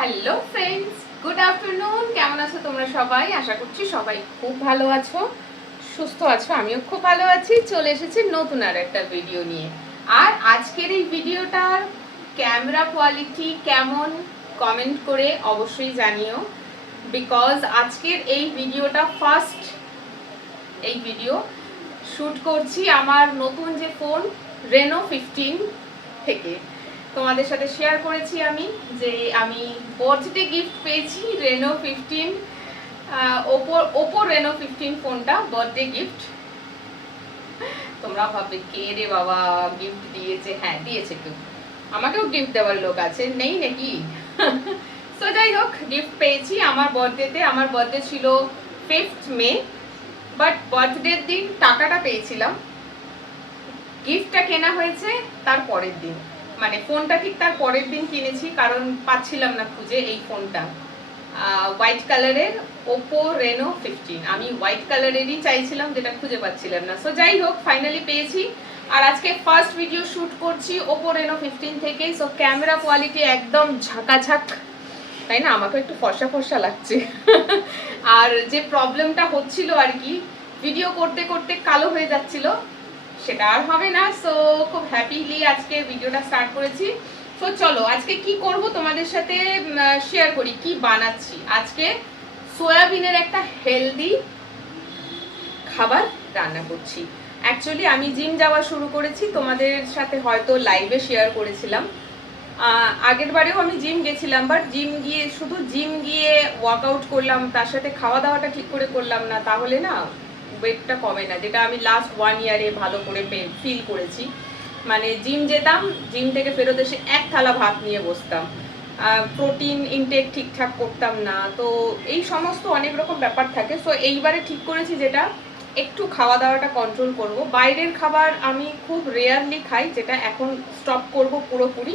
Hello friends, good afternoon. কেমন আছো তোমরা সবাই? আশা করছি সবাই খুব ভালো আছো, সুস্থ আছো। আমিও খুব ভালো আছি। চলে এসেছি নতুন আর একটা ভিডিও নিয়ে। আর আজকের এই ভিডিওটার ক্যামেরা কোয়ালিটি কেমন কমেন্ট করে অবশ্যই জানিও, বিকজ আজকের এই ভিডিওটা ফার্স্ট এই ভিডিও শ্যুট করছি আমার নতুন যে ফোন রেনো 15 থেকে। তোমাদের সাথে শেয়ার করেছি আমি যে আমি বার্থডে গিফট পেয়েছি রেনো 15, ওপো রেনো 15 ফোনটা বার্থডে গিফট। তোমরা ভাববে কে রে বাবা গিফট দিয়েছে? হ্যাঁ দিয়েছে কেউ, আমাকেও গিফট দেওয়ার লোক আছে, নেই নাকি? সো যাই হোক, গিফট পেয়েছি আমার বার্থডেতে। আমার বার্থডে ছিল 5th মে, বাট বার্থডের দিন টাকাটা পেয়েছিলাম, গিফটটা কেনা হয়েছে তার পরের দিন। মানে ফোনটা ঠিক তার পরের দিন কিনেছি, কারণ পাচ্ছিলাম না খুঁজে এই ফোনটা। হোয়াইট কালারের ওপো রেনো 15, আমি হোয়াইট কালারেরই চাইছিলাম, যেটা খুঁজে পাচ্ছিলাম না। সো যাই হোক, ফাইনালি পেয়েছি। আর আজকে ফার্স্ট ভিডিও শ্যুট করছি ওপো রেনো 15 থেকে। সো ক্যামেরা কোয়ালিটি একদম ঝাঁকাঝাক, তাই না? আমাকে একটু ফর্সা ফর্সা লাগছে। আর যে প্রবলেমটা হচ্ছিল আর কি, ভিডিও করতে করতে কালো হয়ে যাচ্ছিল, সেটা আর হবে না। সো খুব হ্যাপিলি আজকে ভিডিওটা স্টার্ট করেছি। সো চলো আজকে কি করব তোমাদের সাথে শেয়ার করি, কি বানাচ্ছি। আজকে সয়াবিনের একটা হেলদি খাবার রান্না করছি। অ্যাকচুয়ালি আমি জিম যাওয়া শুরু করেছি, তোমাদের সাথে হয়তো লাইভে শেয়ার করেছিলাম। আগের বারেও আমি জিম গেছিলাম, বাট শুধু জিম গিয়ে ওয়ার্কআউট করলাম, তার সাথে খাওয়া দাওয়াটা ঠিক করে করলাম না, তাহলে না ওয়েটটা কমে না, যেটা আমি লাস্ট 1 ইয়ারে ভালো করে ফিল করেছি। মানে জিম যেতাম, জিম থেকে ফেরত এসে এক থালা ভাত নিয়ে বসতাম, প্রোটিন ইনটেক ঠিকঠাক করতাম না, তো এই সমস্ত অনেক রকম ব্যাপার থাকে। সো এইবারে ঠিক করেছি যেটা একটু খাওয়া দাওয়াটা কন্ট্রোল করব। বাইরের খাবার আমি খুব রেয়ারলি খাই, যেটা এখন স্টপ করব পুরোপুরি।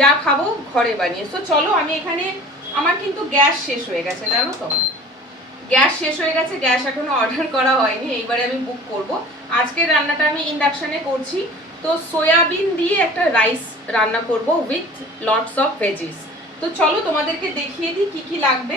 যা খাবো ঘরে বানিয়ে। সো চলো, আমি এখানে, আমার কিন্তু গ্যাস শেষ হয়ে গেছে, জানো তো, গ্যাস শেষ হয়ে গেছে। গ্যাস এখনো অর্ডার করা হয়নি, এইবারে আমি বুক করব। আজকের রান্নাটা আমি ইন্ডাকশনে করছি। তো সয়াবিন দিয়ে একটা রাইস রান্না করব উইথ লটস অফ ভেজিস। তো চলো তোমাদেরকে দেখিয়ে দিই কি কি লাগবে।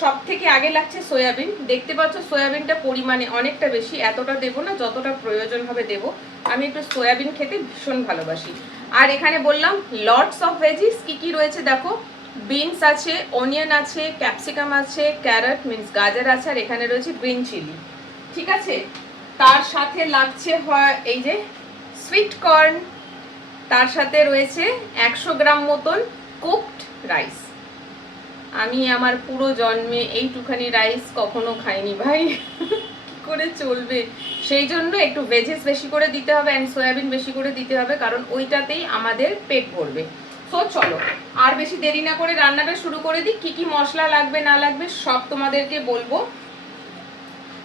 সব থেকে আগে লাগছে সয়াবিন। দেখতে পাচ্ছ সয়াবিনটা পরিমাণে অনেকটা বেশি, এতটা দেবো না, যতটা প্রয়োজন হবে দেব। আমি একটু সয়াবিন খেতে ভীষণ ভালোবাসি। আর এখানে বললাম লটস অফ ভেজিস, কি কি রয়েছে দেখো। বিনস আছে, অনিয়ন আছে, ক্যাপসিকাম আছে, ক্যারট মিন্স গাজর আছে, আর এখানে রয়েছে গ্রিন চিলি। ঠিক আছে, তার সাথে লাগছে এই যে সুইট কর্ন, তার সাথে রয়েছে 100 গ্রাম মতন কুকড রাইস। আমি আমার পুরো জন্মে এইটুখানি রাইস কখনো খাইনি ভাই। কি করে চলবে? সেই জন্য একটু ভেজেস বেশি করে দিতে হবে অ্যান্ড সয়াবিন বেশি করে দিতে হবে, কারণ ওইটাতেই আমাদের পেট ভরবে। সো চলো আর বেশি দেরি না করে রান্নাটা শুরু করে দিই। কি কি মশলা লাগবে না লাগবে সব তোমাদেরকে বলবো।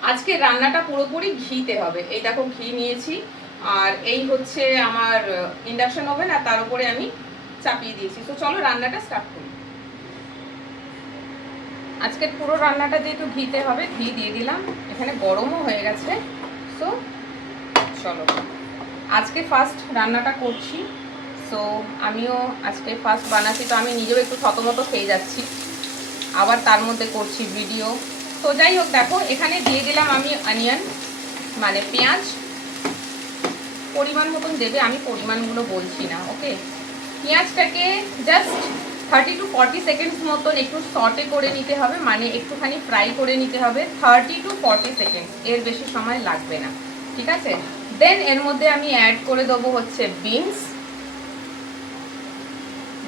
আজকে রান্নাটা পুরোপুরি ঘিতে হবে। এই দেখো ঘি নিয়েছি, আর এই হচ্ছে আমার ইন্ডাকশন ওভেন, আর তার উপরে আমি চাপিয়ে দিয়েছি। তো চলো রান্নাটা স্টার্ট করি। আজকের পুরো রান্নাটা যেহেতু ঘিতে হবে, ঘি দিয়ে দিলাম। এখানে গরমও হয়ে গেছে। সো চলো আজকে ফার্স্ট রান্নাটা করছি। সো আমিও আজকে ফার্স্ট বানাচ্ছি, তো আমি নিজেও একটু থতমত খেয়ে যাচ্ছি, আবার তার মধ্যে করছি ভিডিও। তো যাই হোক, দেখো এখানে দিয়ে দিলাম আমি অনিয়ন, মানে পেঁয়াজ। পরিমাণ মতন দেবে, আমি পরিমাণগুলো বলছি না, ওকে। পেঁয়াজটাকে জাস্ট 30 to 40 সেকেন্ডস মতন একটু সটে করে নিতে হবে, মানে একটুখানি ফ্রাই করে নিতে হবে। 30 to 40 সেকেন্ডস, এর বেশি সময় লাগবে না, ঠিক আছে। দেন এর মধ্যে আমি অ্যাড করে দেবো হচ্ছে বিনস,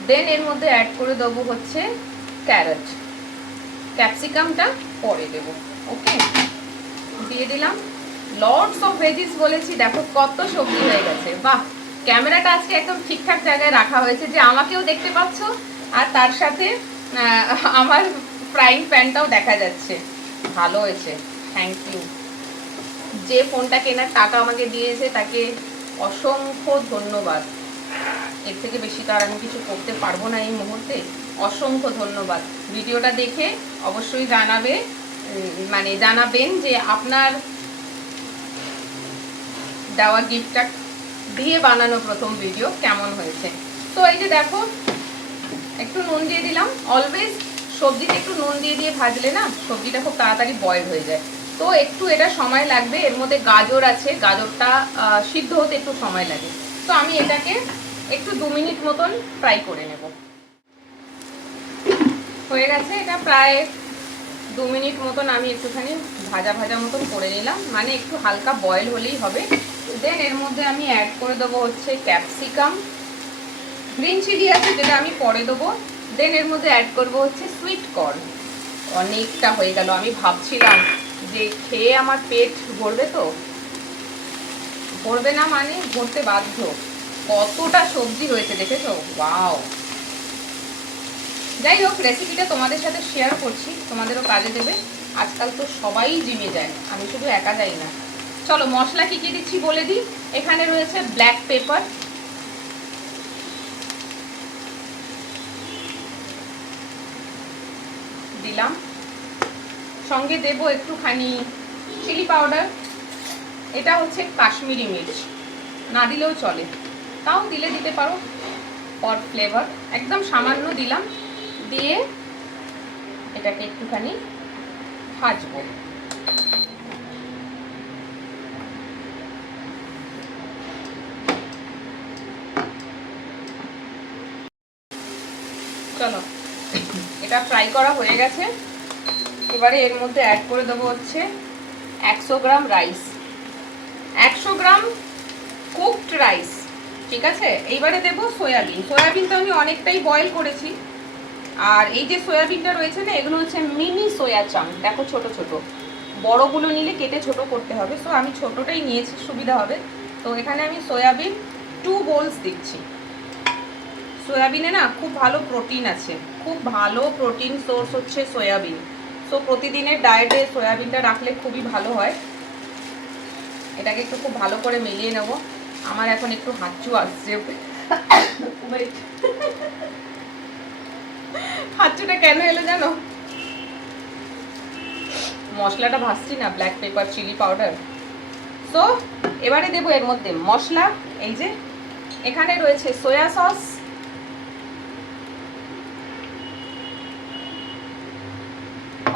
দেন এর মধ্যে অ্যাড করে দেবো হচ্ছে ক্যারট, ক্যাপসিকামটা পরে দেবো, ওকে। দিয়ে দিলাম লটস অফ ভেজিস বলেছি, দেখো কত সবজি হয়ে গেছে। বাহ, ক্যামেরাটা আজকে একদম ঠিকঠাক জায়গায় রাখা হয়েছে, যে আমাকেও দেখতে পাচ্ছ আর তার সাথে আমার ফ্রাইং প্যানটাও দেখা যাচ্ছে। ভালো হয়েছে, থ্যাংক ইউ। যে ফোনটা কেনার টাকা আমাকে দিয়েছে তাকে অসংখ্য ধন্যবাদ। এর থেকে বেশি তো আর আমি কিছু করতে পারবো না এই মুহূর্তে। অসংখ্য ধন্যবাদ। ভিডিওটা দেখে অবশ্যই জানাবেন যে আপনার দেওয়া গিফটটা দিয়ে বানানো প্রথম ভিডিও কেমন হয়েছে। তো এই যে দেখো একটু নুন দিয়ে দিলাম। অলওয়েজ সবজিতে একটু নুন দিয়ে দিয়ে ভাজলে না সবজিটা খুব তাড়াতাড়ি বয়েল হয়ে যায়। তো একটু এটা সময় লাগবে। এর মধ্যে গাজর আছে, গাজরটা সিদ্ধ হতে একটু সময় লাগে। তো আমি এটাকে একটু 2 মিনিট মতন ফ্রাই করে নেব। হয়ে গেছে এটা প্রায় 2 মিনিট মতন আমি একটুখানি ভাজা ভাজা মতন করে নিলাম, মানে একটু হালকা বয়েল হলেই হবে। দেন এর মধ্যে আমি অ্যাড করে দেবো হচ্ছে ক্যাপসিকাম, গ্রিন চিলি আছে যেটা আমি পরে দেবো। দেন এর মধ্যে অ্যাড করবো হচ্ছে সুইট কর্ন। অনেকটা হয়ে গেল। আমি ভাবছিলাম যে খেয়ে আমার পেট ভরবে, তো ভরবে না মানে ভরতে বাধ্য। কতটা সবজি হয়েছে দেখেছো, ওয়াও। যাই হোক, রেসিপিটা তোমাদের সাথে শেয়ার করছি, তোমাদেরও কাজে দেবে। আজকাল তো সবাই জিমে যায়, আমি শুধু একা যাই না। চলো মশলা কি কি দিচ্ছি বলে দিই। এখানে রয়েছে ব্ল্যাক পেপার, দিলাম। সঙ্গে দেব একটুখানি চিলি পাউডার, এটা হচ্ছে কাশ্মীরি মির্চ, না দিলেও চলে, তাও দিলে দিতে পারো ফর ফ্লেভার। একদম সামান্য দিলাম, দিয়ে এটাকে একটুখানি ভাজবো। চলো, এটা ফ্রাই করা হয়ে গেছে। এবারে এর মধ্যে অ্যাড করে দেবো হচ্ছে 100 গ্রাম রাইস, 100 গ্রাম কুকড রাইস, ঠিক আছে। এইবারে দেবো সয়াবিন। সয়াবিনটা আমি অনেকটাই বয়েল করেছি। আর এই যে সয়াবিনটা রয়েছে না, এগুলো হচ্ছে মিনি সয়া চাঙ্ক, দেখো ছোট ছোট। বড়গুলো নিলে কেটে ছোট করতে হবে, সো আমি ছোটটাই নিয়েছি, সুবিধা হবে। তো এখানে আমি সয়াবিন 2 বোলস দিচ্ছি। সয়াবিনে না খুব ভালো প্রোটিন আছে, খুব ভালো প্রোটিন সোর্স হচ্ছে সয়াবিন। সো প্রতিদিনের ডায়েটে সয়াবিনটা রাখলে খুবই ভালো হয়। এটাকে একটু খুব ভালো করে মিলিয়ে নেব। আমার এখন একটু হাঁচু আসছে, হাঁচুটা কেন এলো জানো, মশলাটা ভাজছি না, black pepper chili powder. So এবারে দেবো এর মধ্যে মশলা। এই যে এখানে রয়েছে সয়া সস,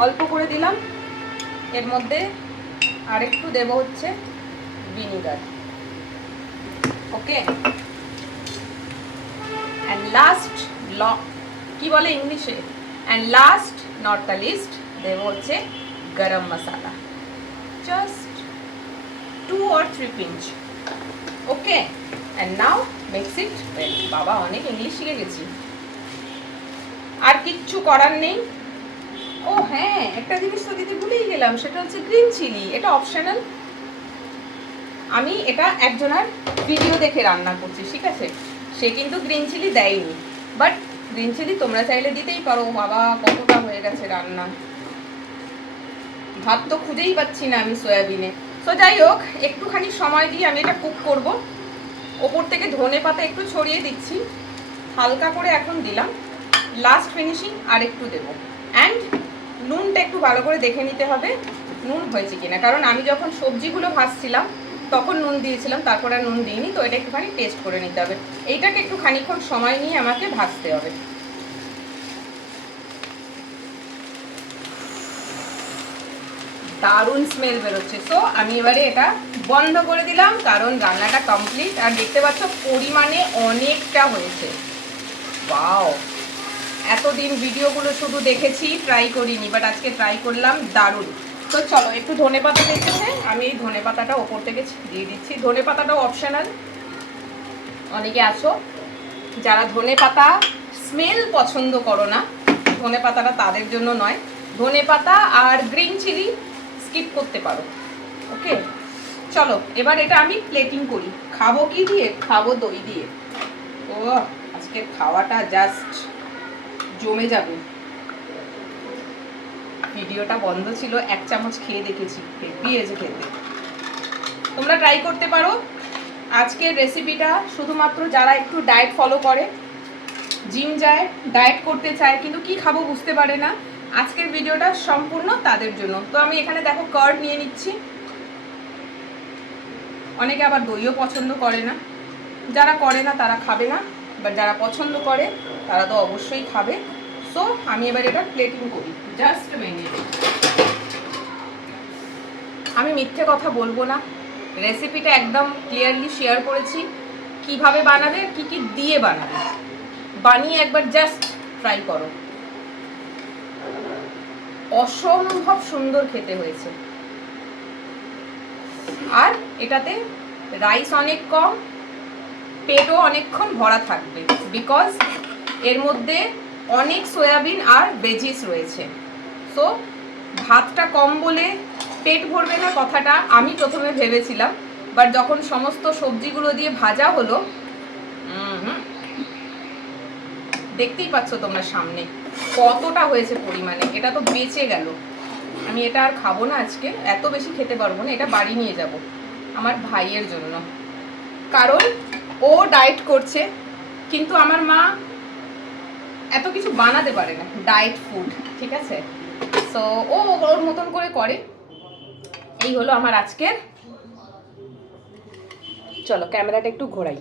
অল্প করে দিলাম। এর মধ্যে আর একটু দেবো হচ্ছে ভিনিগার, ওকে। অ্যান্ড লাস্ট, কি বলে ইংলিশে, and last not the least দেবো হচ্ছে garam masala, just 2 or 3 pinch, okay. And now mix it well. বাবা, অনেক ইংলিশ শিখে গেছি, আর কিচ্ছু করার নেই। ও হ্যাঁ, একটা জিনিস তো দিতে ভুলেই গেলাম, সেটা হচ্ছে গ্রিন চিলি। এটা অপশনাল, আমি এটা একজনের ভিডিও দেখে রান্না করছি, ঠিক আছে। সে কিন্তু গ্রিন চিলি দেয়নি, বাট গ্রিন চিলি তোমরা চাইলে দিতেই পারো। বাবা, কতটা হয়ে গেছে রান্না, ভাত তো খুঁজেই পাচ্ছি না আমি সয়াবিনে। তো যাই হোক, একটুখানি সময় দিয়ে আমি এটা কুক করব। ওপর থেকে ধনে পাতা একটু ছড়িয়ে দিচ্ছি, হালকা করে এখন দিলাম। লাস্ট ফিনিশিং আর একটু দেবো। অ্যান্ড নুনটা একটু ভালো করে দেখে নিতে হবে নুন হয়েছে কিনা, কারণ আমি যখন সবজিগুলো ভাজছিলাম তখন নুন দিয়েছিলাম, তারপর আর নুন দিইনি। তো এটা একটুখানি টেস্ট করে নিতে হবে। এইটাকে একটু খানিকক্ষণ সময় নিয়ে আমাকে ভাজতে হবে। দারুণ স্মেল বেরোচ্ছে। সো আমি এবারে এটা বন্ধ করে দিলাম, কারণ রান্নাটা কমপ্লিট। আর দেখতে পাচ্ছ পরিমাণে অনেকটা হয়েছে। ওয়াও, এতদিন ভিডিওগুলো শুধু দেখেছি, ট্রাই করিনি, বাট আজকে ট্রাই করলাম, দারুণ। তো চলো, একটু ধনে পাতা দেখেছে, আমি এই ধনে পাতাটা ওপর থেকে দিয়ে দিচ্ছি। ধনে পাতাটাও অপশনাল। অনেকে আছো যারা ধনে পাতা স্মেল পছন্দ করো না, ধনে পাতাটা তাদের জন্য নয়। ধনে পাতা আর গ্রিন চিলি স্কিপ করতে পারো, ওকে। চলো এবার এটা আমি প্লেটিং করি। খাবো কি দিয়ে? খাবো দই দিয়ে। ও, আজকের খাওয়াটা জাস্ট জমে যাবে। ভিডিওটা বন্ধ ছিল, 1 চামচ খেয়ে দেখেছি, হেভিয়েছে খেতে। তোমরা ট্রাই করতে পারো। আজকের রেসিপিটা শুধুমাত্র যারা একটু ডায়েট ফলো করে, জিম যায়, ডায়েট করতে চায়, কিন্তু কি খাবো বুঝতে পারে না, আজকের ভিডিওটা সম্পূর্ণ তাদের জন্য। তো আমি এখানে দেখো কার্ড নিয়ে নিচ্ছি। অনেকে আবার দইও পছন্দ করে না, যারা করে না তারা খাবে না। বাট যারা পছন্দ করে তারা তো অবশ্যই খাবে। সো আমি এবার এটা প্লেটিং করি। Just minute. আমি মিথ্যে কথা বলবো না, রেসিপিটা একদম ক্লিয়ারলি শেয়ার করেছি কিভাবে বানাবে, কি কি দিয়ে বানাবে। বানিয়ে একবার জাস্ট ট্রাই করো, অসম্ভব সুন্দর খেতে হয়েছে। আর এটাতে রাইস অনেক কম, পেটও অনেকক্ষণ ভরা থাকবে, বিকজ এর মধ্যে অনেক সয়াবিন আর ভেজিস রয়েছে। সো ভাতটা কম বলে পেট ভরবে না কথাটা আমি প্রথমে ভেবেছিলাম, বাট যখন সমস্ত সবজিগুলো দিয়ে ভাজা হলো, দেখতেই পাচ্ছ তোমরা সামনে কতটা হয়েছে পরিমাণে। এটা তো বেঁচে গেল। আমি এটা আর খাবো না আজকে, এত বেশি খেতে পারবো না। এটা বাড়ি নিয়ে যাব আমার ভাইয়ের জন্য, কারণ ও ডায়েট করছে, কিন্তু আমার মা এত কিছু বানাতে পারে না ডায়েট ফুড, ঠিক আছে? সো ও ওর মতন করে করে। এই হলো আমার আজকের, চলো ক্যামেরাটা একটু ঘোরাই।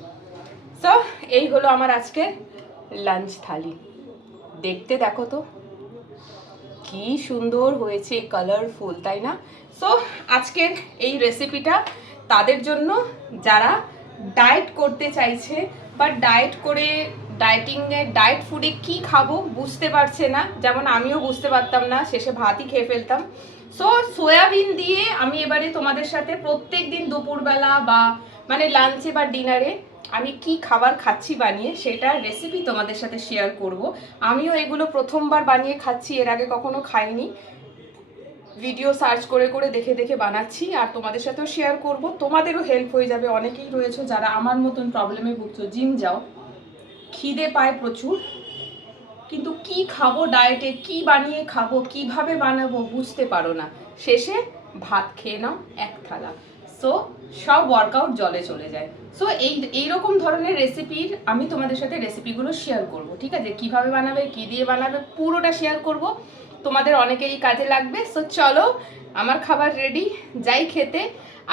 সো এই হলো আমার আজকের লাঞ্চ থালি। দেখতে দেখো তো কি সুন্দর হয়েছে, কালারফুল, তাই না? সো আজকের এই রেসিপিটা তাদের জন্য যারা ডায়েট করতে চাইছে, বা ডায়েট করে ডায়েট ফুডে কি খাবো বুঝতে পারছে না, যেমন আমিও বুঝতে পারতাম না, শেষে ভাতই খেয়ে ফেলতাম। সো সয়াবিন দিয়ে আমি এবারে তোমাদের সাথে প্রত্যেক দিন দুপুরবেলা বা মানে লাঞ্চে বা ডিনারে আমি কি খাবার খাচ্ছি বানিয়ে, সেটার রেসিপি তোমাদের সাথে শেয়ার করব। আমিও এগুলো প্রথমবার বানিয়ে খাচ্ছি, এর আগে কখনো খাইনি। ভিডিও সার্চ করে করে দেখে দেখে বানাচ্ছি, আর তোমাদের সাথেও শেয়ার করব, তোমাদেরও হেল্প হয়ে যাবে। অনেকেই রয়েছে যারা আমার মতন প্রবলেমে ভুগছো, জিম যাও, খিদে পায় প্রচুর, কিন্তু কি খাবো ডায়েটে, কি বানিয়ে খাবো, কিভাবে বানাবো বুঝতে পারো না, শেষে ভাত খেয়ে নাও এক থালা। সো সব ওয়ার্কআউট জলে চলে যায়। সো এইরকম ধরনের রেসিপির আমি তোমাদের সাথে রেসিপিগুলো শেয়ার করব, ঠিক আছে? কিভাবে বানাবে, কি দিয়ে বানাবে, পুরোটা শেয়ার করব, তোমাদের অনেকেরই কাজে লাগবে। সো চলো, আমার খাবার রেডি, যাই খেতে।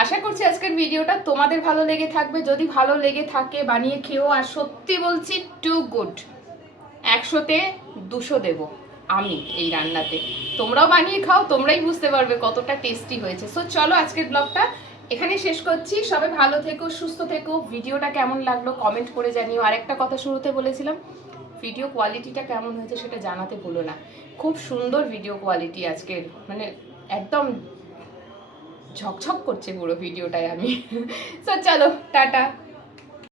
আশা করছি আজকের ভিডিওটা তোমাদের ভালো লেগে থাকবে। যদি ভালো লেগে থাকে বানিয়ে খেও, আর সত্যি বলছি টু গুড, 100-তে 200 দেব আমি এই রান্নাতে। তোমরাও বানিয়ে খাও, তোমরাই বুঝতে পারবে কতটা টেস্টি হয়েছে। সো চলো আজকের ব্লগটা এখানে শেষ করছি। সবাই ভালো থেকো, সুস্থ থেকো। ভিডিওটা কেমন লাগলো কমেন্ট করে জানিও। আরেকটা কথা শুরুতে বলেছিলাম, ভিডিও কোয়ালিটিটা কেমন হয়েছে সেটা জানাতে ভুলো না। খুব সুন্দর ভিডিও কোয়ালিটি আজকের, মানে একদম ঝকঝক করছে পুরো ভিডিওটায় আমি। সো চলো, টাটা।